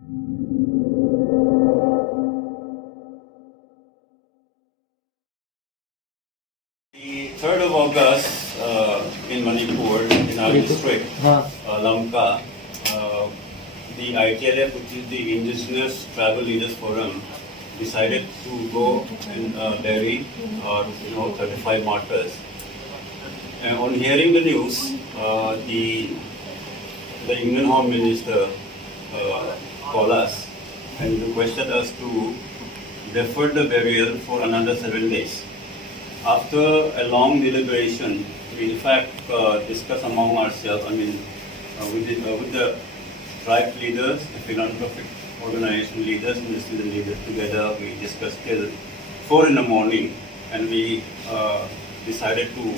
The 3rd of August in Manipur, in our district, Lamka, the ITLF, which is the Indigenous Tribal Leaders Forum, decided to go and bury 35 martyrs. And on hearing the news, the Indian Home Minister called us and requested us to defer the burial for another 7 days. After a long deliberation, we in fact discussed among ourselves, with the tribe leaders, the philanthropic organization leaders, and the student leaders together, we discussed till 4 in the morning, and we decided to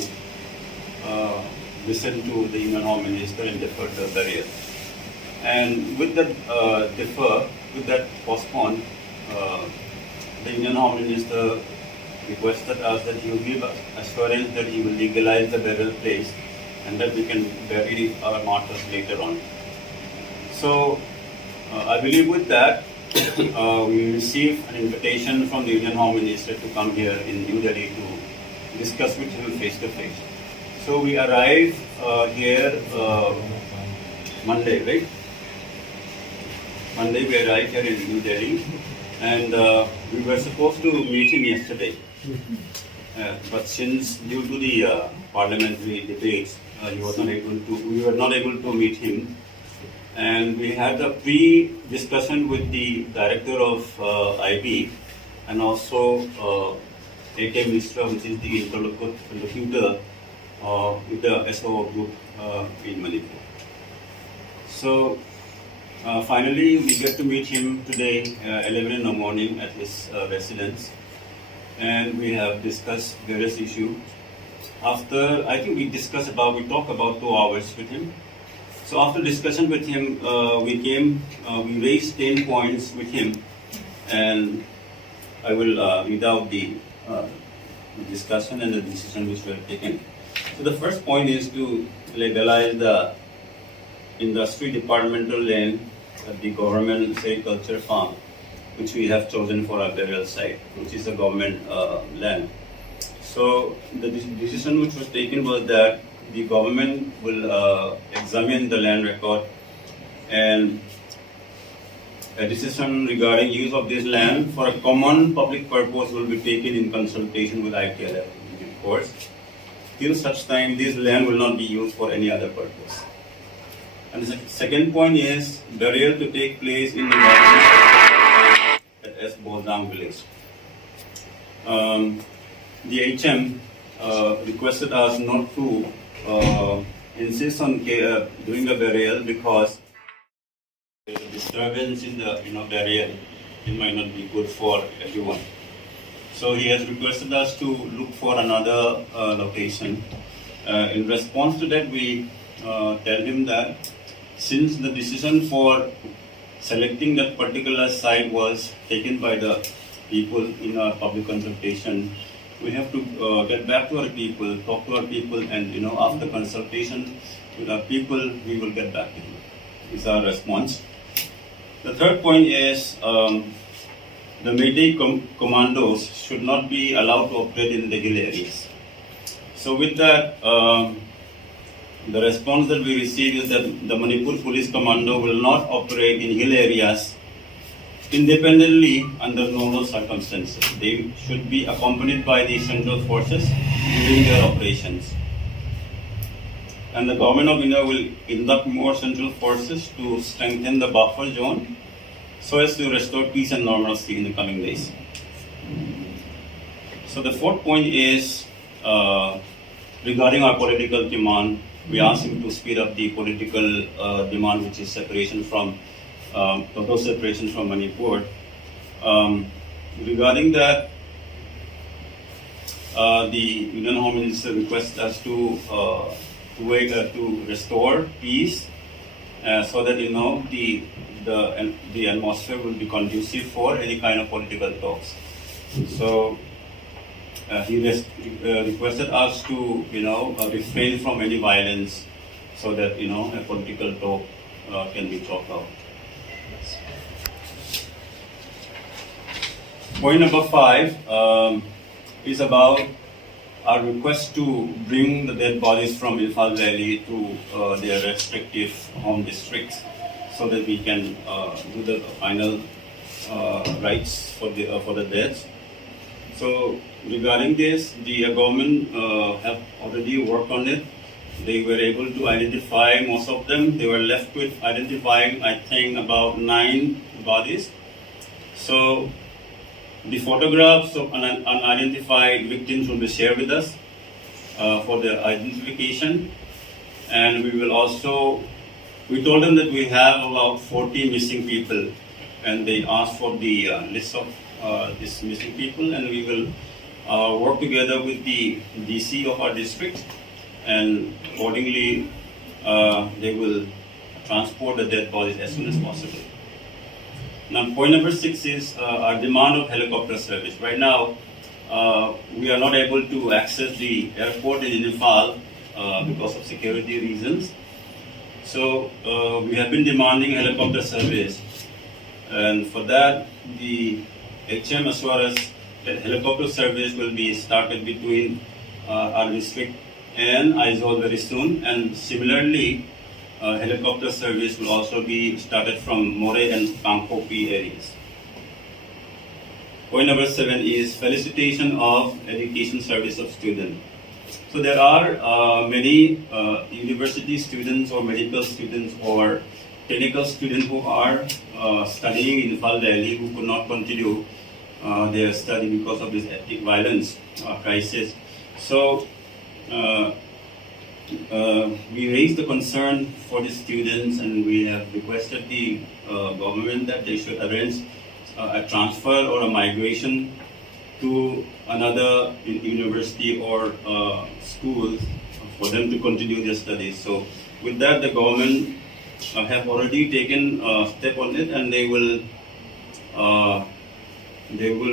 listen to the Indian Home Minister and defer the burial. And with that postpone, the Indian Home Minister requested us that he will give us assurance that he will legalize the burial place and that we can bury our martyrs later on. So I believe with that, we received an invitation from the Indian Home Minister to come here in New Delhi to discuss with him face to face. So we arrived here Monday, right? Monday we arrived here in New Delhi, and we were supposed to meet him yesterday. But since due to the parliamentary debates, we were not able to meet him. And we had a pre-discussion with the director of IB and also AK Minister, which is the interlocutor with the SO group in Manipur. So finally, we get to meet him today, 11 in the morning at his residence. And we have discussed various issues. After, I think we talked about 2 hours with him. So after discussion with him, we raised 10 points with him, and I will read out the discussion and the decision which were taken. So the first point is to legalize the industry departmental land at the government culture farm, which we have chosen for our burial site, which is a government land. So the decision which was taken was that the government will examine the land record, and a decision regarding use of this land for a common public purpose will be taken in consultation with ITLF, of course. Till such time, this land will not be used for any other purpose. And the second point is burial to take place in the government at S. Bodang village. The UHM requested us not to insist on doing the burial because the disturbance in the burial, it might not be good for everyone. So he has requested us to look for another location. In response to that, we tell him that since the decision for selecting that particular site was taken by the people in our public consultation, we have to get back to our people, talk to our people, and after consultation with our people, we will get back to you. Is our response. The third point is the Mayday commandos should not be allowed to operate in the hill areas. So with that, the response that we received is that the Manipur Police Commando will not operate in hill areas independently under normal circumstances. They should be accompanied by the central forces during their operations. And the government of India will induct more central forces to strengthen the buffer zone so as to restore peace and normalcy in the coming days. So the fourth point is regarding our political demand. We asked him to speed up the political demand, which is separation from total separation from Manipur. Regarding that, the Indian Home Minister requests us to restore peace, so that the atmosphere will be conducive for any kind of political talks. So he requested us to refrain from any violence, so that a political talk can be chalked out. Point number 5 is about our request to bring the dead bodies from Imphal Valley to their respective home districts so that we can do the final rites for the deaths. So regarding this, the government have already worked on it. They were able to identify most of them. They were left with identifying, I think, about 9 bodies. So the photographs of unidentified victims will be shared with us for their identification. And we will also, we told them that we have about 40 missing people, and they asked for the list of these missing people, and we will work together with the DC of our district, and accordingly they will transport the dead bodies as soon as possible. Now, point number 6 is our demand of helicopter service. Right now, we are not able to access the airport in Imphal because of security reasons. So we have been demanding helicopter service, and for that, the UHM assured us that helicopter service will be started between our district and Aizawl very soon, and similarly, helicopter service will also be started from More and Kangpopi areas. Point number 7 is felicitation of education service of students. So there are many university students or medical students or technical students who are studying in Imphal Valley who could not continue their study because of this ethnic violence crisis. So we raised the concern for the students, and we have requested the government that they should arrange a transfer or a migration to another university or school for them to continue their studies. So with that, the government have already taken a step on it, and they will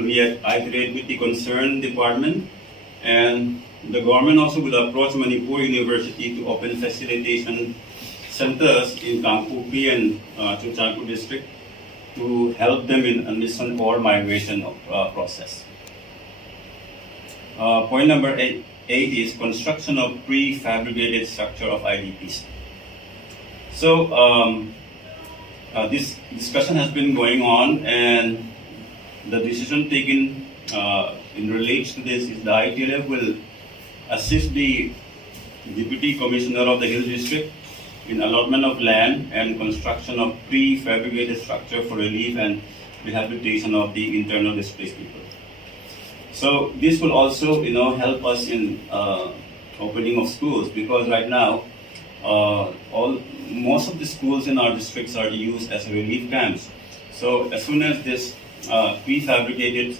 reiterate with the concerned department, and the government also will approach Manipur University to open facilitation centers in Kangpopi and Chuchanpur district to help them in admission or migration process. Point number 8 is construction of prefabricated structure of IDPs. So this discussion has been going on, and the decision taken in relation to this is the ITLF will assist the Deputy Commissioner of the Hill District in allotment of land and construction of prefabricated structure for relief and rehabilitation of the internal displaced people. So this will also, help us in opening of schools, because right now most of the schools in our districts are used as relief camps. So as soon as this prefabricated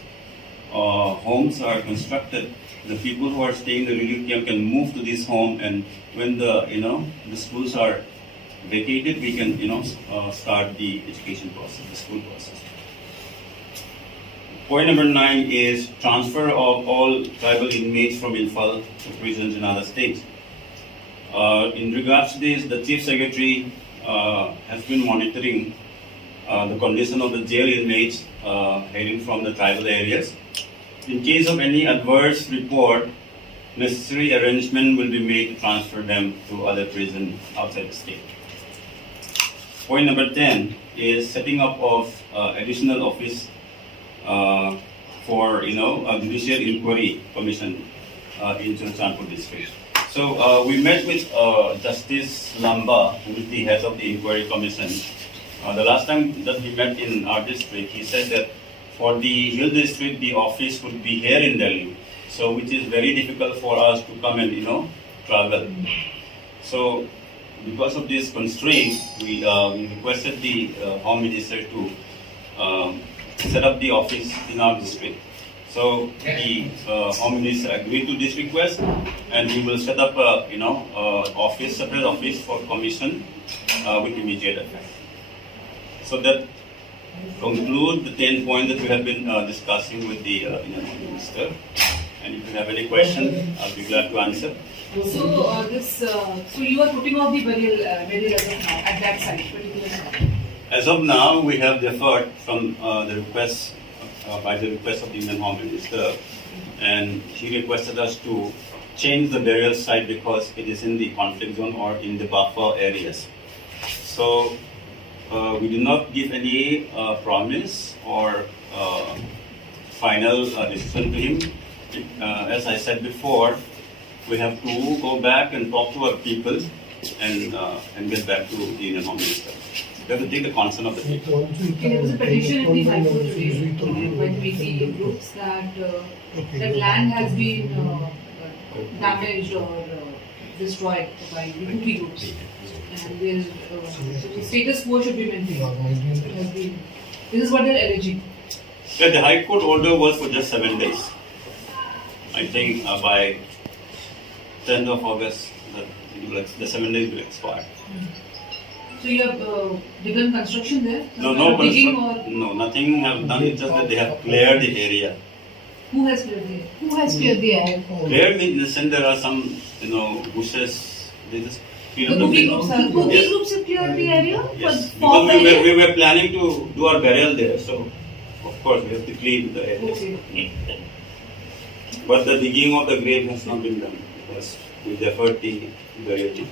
homes are constructed, the people who are staying in the relief camp can move to this home, and when the schools are vacated, we can start the education process, the school process. Point number 9 is transfer of all tribal inmates from Imphal to prisons in other states. In regards to this, the Chief Secretary has been monitoring the condition of the jail inmates hailing from the tribal areas. In case of any adverse report, necessary arrangement will be made to transfer them to other prisons outside the state. Point number 10 is setting up of additional office for a judicial inquiry commission in Chuchanpur district. So we met with Justice Lamba, who is the head of the inquiry commission. The last time that we met in our district, he said that for the Hill district, the office would be here in Delhi, so which is very difficult for us to come and travel. So because of this constraint, we requested the Home Minister to set up the office in our district. So the Home Minister agreed to this request, and we will set up a separate office for commission with immediate effect. So that conclude the 10 points that we have been discussing with the Minister. And if you have any question, I'll be glad to answer. So you are putting off the burial as of now at that site, particular site? As of now, we have deferred from the request by the request of the Indian Home Minister, and he requested us to change the burial site because it is in the conflict zone or in the buffer areas. So we did not give any promise or final decision to him. As I said before, we have to go back and talk to our people and get back to the Indian Home Minister. We have to take the concern of the people. Okay, there was a petition in the High Court today by the VC groups that that land has been damaged or destroyed by the Houthi groups, and will the status quo should be maintained. It has been, this is what they are alleging. Yeah, the High Court order was for just 7 days. I think by 10th of August, the 7 days will expire. So you have begun construction there? No digging construction. No, nothing have done. It's just that they have cleared the area. Who has cleared the area? Who has cleared the area? Cleared means in the sense there are some, bushes. They just clear The Houthi groups The are Houthi Yes. groups have cleared the area Yes, for because burial? we were planning to do our burial there, so of course we have to clean the area. Okay. But the digging of the grave has not been done because we deferred the burial.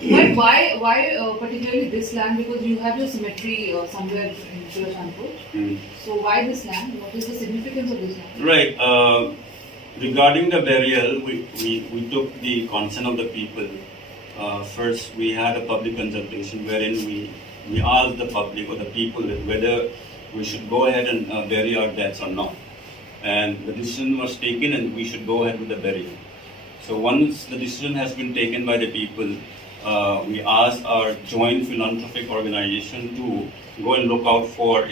But why particularly this land? Because you have your cemetery somewhere in Churachandpur. So why this land? What is the significance of this land? Right. Regarding the burial, we took the consent of the people. First, we had a public consultation wherein we asked the public or the people whether we should go ahead and bury our deaths or not. And the decision was taken and we should go ahead with the burial. So once the decision has been taken by the people, we asked our joint philanthropic organization to go and look out for,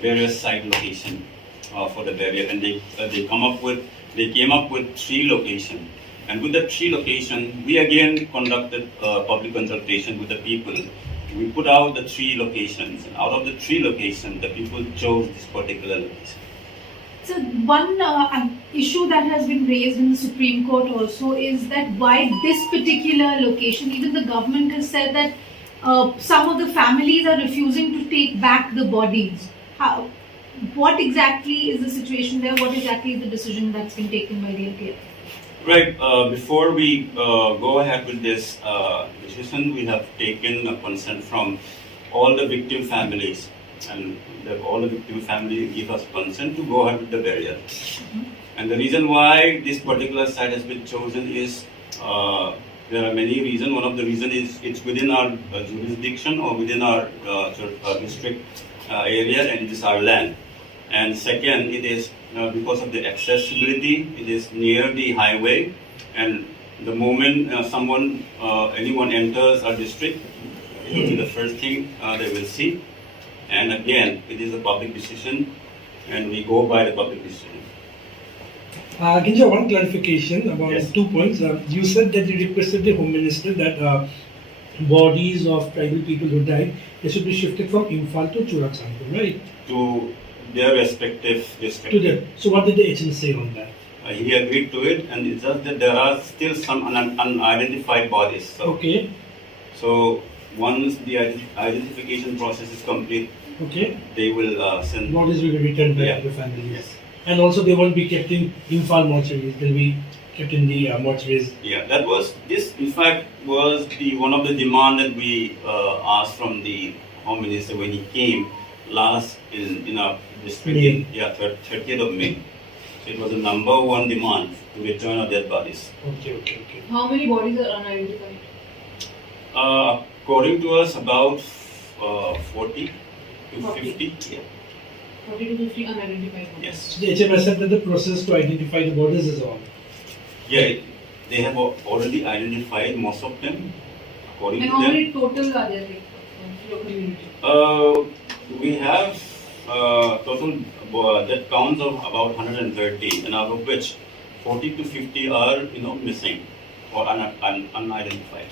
various site location for the burial, and they came up with 3 locations. And with the 3 locations, we again conducted public consultation with the people. We put out the 3 locations, and out of the 3 locations, the people chose this particular location. So one issue that has been raised in the Supreme Court also is that why this particular location, even the government has said that some of the families are refusing to take back the bodies. What exactly is the situation there? What exactly is the decision that's been taken by the ITLF? Right. Before we go ahead with this decision, we have taken a consent from all the victim families, and all the victim families give us consent to go ahead with the burial. And the reason why this particular site has been chosen is there are many reasons. One of the reasons is it's within our jurisdiction or within our district area, and it is our land. And second, it is because of the accessibility. It is near the highway, and the moment anyone enters our district, it will be the first thing they will see. And again, it is a public decision, and we go by the public decision. Ginja, one clarification about Yes. 2 points. You said that you requested the Home Minister that bodies of tribal people who died, they should be shifted from Imphal to Churachandpur, right? To their respective districts. To them. So what did the HM say on that? He agreed to it, and it's just that there are still some unidentified bodies. Okay. So once the identification process is complete, Okay. they will send. Bodies will be returned back Yeah. to the families. Yes. And also they won't be kept in Imphal mortuaries. They'll be kept in the mortuaries. Yeah, this in fact was one of the demand that we asked from the Home Minister when he came last in our district. May. 30th of May. So it was the number 1 demand to return our dead bodies. Okay. How many bodies are unidentified? According to us, about 40 to 40. 50. Yeah. 40 to 50 unidentified bodies. Yes. So the HM has said that the process to identify the bodies is on. Yeah, they have already identified most of them. According And to how them, many total are there, like, your community? we have total that counts of about 130, and out of which 40 to 50 are missing or unidentified.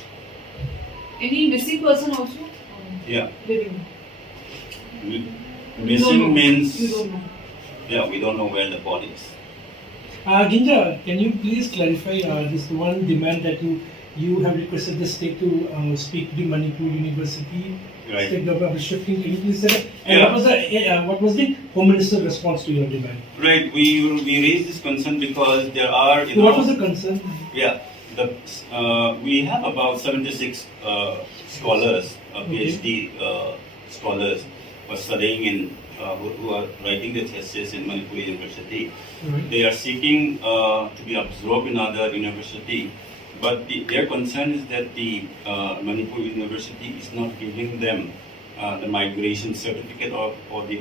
Any missing person also? Yeah. Living? Missing means You don't know. we don't know where the body is. Ginja, can you please clarify this one demand that you you have requested the state to speak to the Manipur University. Right. State government is shifting. Can you please say that? And Yeah. what was the Home Minister's response to your demand? Right. We raised this concern because there are. What was the concern? Yeah. We have about 76 scholars, PhD scholars, who are studying in, who are writing their thesis in Manipur University. Right. They are seeking to be absorbed in other university, but their concern is that the Manipur University is not giving them the migration certificate or the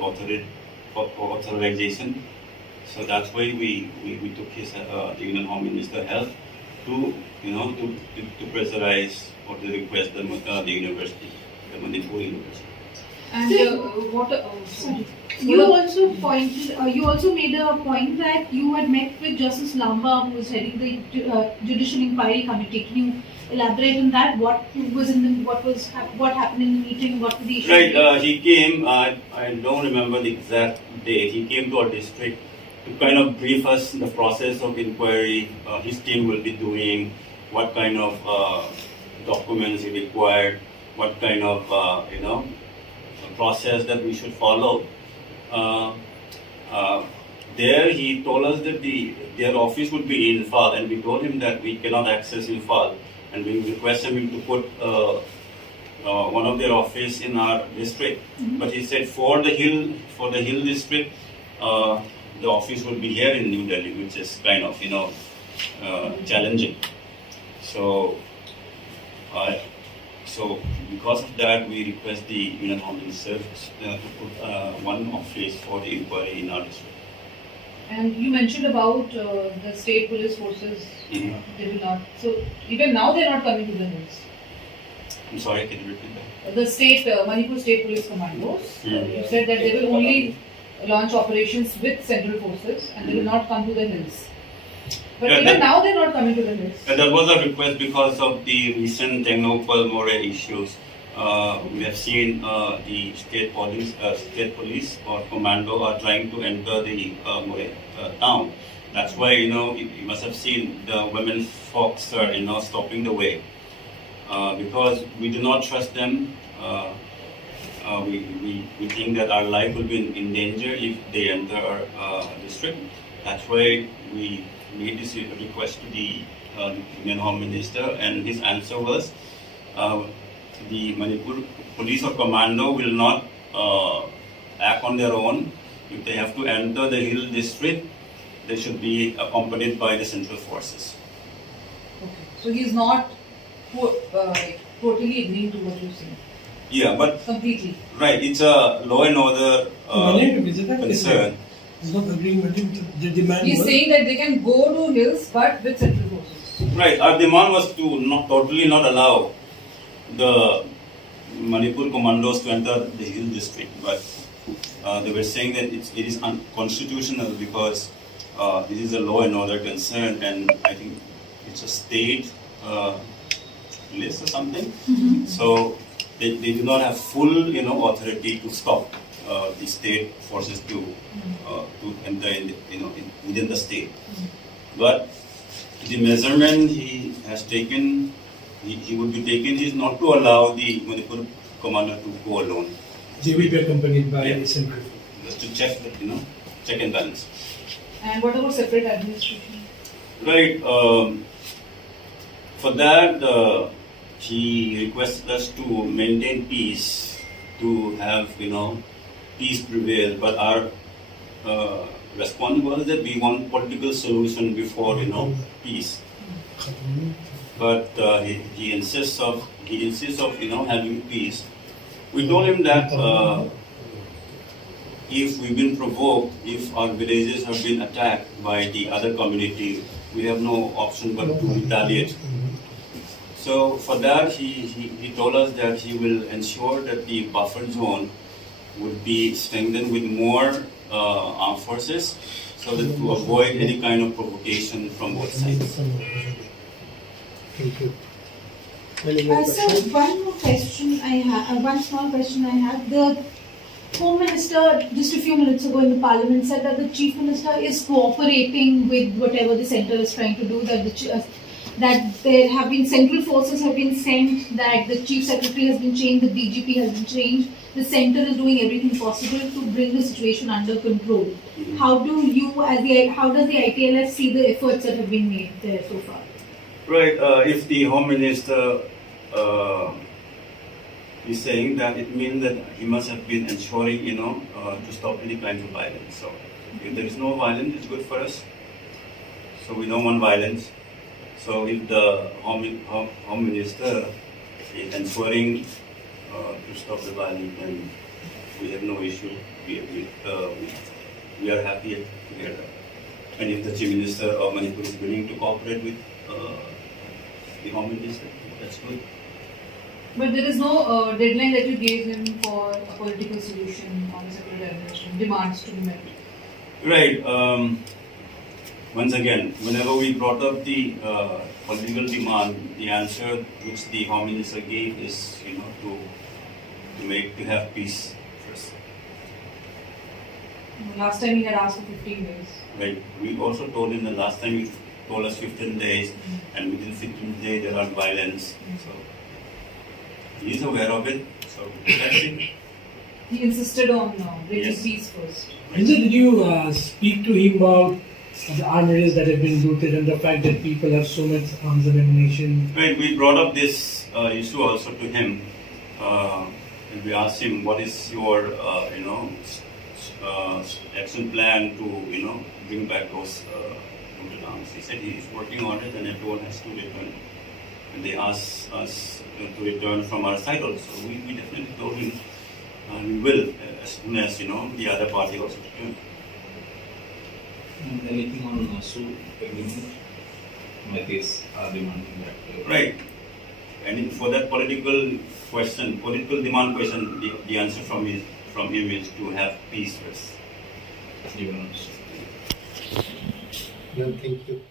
authorization. So that's why we took his the Union Home Minister help to to pressurize or to request the university, the Manipur University. And Sorry. You also pointed. You also made a point that you had met with Justice Lamba, who was heading the Judicial Inquiry Committee. Can you elaborate on that? What happened in the meeting? What were the issues? Right. He came. I don't remember the exact date. He came to our district to kind of brief us the process of inquiry. His team will be doing, what kind of documents he required, what kind of process that we should follow. There he told us that their office would be in Imphal, and we told him that we cannot access Imphal, and we requested him to put one of their office in our district. Mm-hmm. But he said for the hill district, the office would be here in New Delhi, which is kind of challenging. So because of that, we request the Union Home Minister to put one office for the inquiry in our district. And you mentioned about the state police forces. Mhm. They will not. So even now they are not coming to the hills. I'm sorry, can you repeat that? The state Manipur State Police Commandos. Mhm. You said that they will only launch operations with central forces and they will not come to the hills. But Yeah, even now they are not coming to the hills. And that was a request because of the recent Technopal More issues. We have seen the state police or commando are trying to enter the More town. That's why you must have seen the women folks are stopping the way because we do not trust them. We think that our life will be in danger if they enter our district. That's why we made this request to the Union Home Minister, and his answer was the Manipur police or commando will not act on their own. If they have to enter the hill district, they should be accompanied by the central forces. Okay. So he is not totally agreeing to what you say. Yeah, but Completely. right, it's a law and order concern. It's not agreeing with it. The demand He is was saying that they can go to hills but with central forces. Right, our demand was to not allow the Manipur commandos to enter the hill district, but they were saying that it is unconstitutional because this is a law and order concern, and I think it's a state list or something. Mm-hmm. So they do not have full authority to stop the state forces to enter in within the state. But the measurement he has taken, he would be taken is not to allow the Manipur commander to go alone. they will be accompanied by Yeah. central. Just to check that, check and balance. And what about separate administration? Right. For that, he requested us to maintain peace, to have peace prevail. But our response was that we want political solution before peace. But he insists of having peace. We told him that if we've been provoked, if our villages have been attacked by the other community, we have no option but to retaliate. So for that, he told us that he will ensure that the buffer zone would be strengthened with more armed forces, so that to avoid any kind of provocation from both sides. Thank you. So one more question I have, one small question I have. The Home Minister just a few minutes ago in the Parliament said that the Chief Minister is cooperating with whatever the centre is trying to do. That that there have been central forces have been sent, that the chief secretary has been changed, the DGP has been changed, the center is doing everything possible to bring the situation under control. How do you, how does the ITLF see the efforts that have been made there so far? Right. If the Home Minister is saying that, it means that he must have been ensuring, to stop any kinds of violence. So if there is no violence, it's good for us. So we don't want violence. So if the Home Minister is ensuring to stop the violence, then we have no issue. We are happy to hear that. And if the Chief Minister of Manipur is willing to cooperate with the Home Minister, that's good. But there is no deadline that you gave him for a political solution on the separate administration, demands to be met. Right. Once again, whenever we brought up the political demand, the answer which the Home Minister gave is, to have peace first. Last time he had asked for 15 days. Right. We also told him the last time he told us 15 days, and within 15 days there are violence. So he is aware of it. So that's it. He insisted on bringing Yes. peace first. Did you speak to him about the armories that have been looted and the fact that people have so much arms and ammunition? Right. We brought up this issue also to him. And we asked him, what is your, action plan to, bring back those looted arms? He said he is working on it and everyone has to return. And they asked us to return from our side also. We definitely told him we will, as soon as, the other party also return. Anything on Su agreement? Matis are demanding that. Right. And for that political demand question, the answer from him is to have peace first. Even on Su. No, thank you.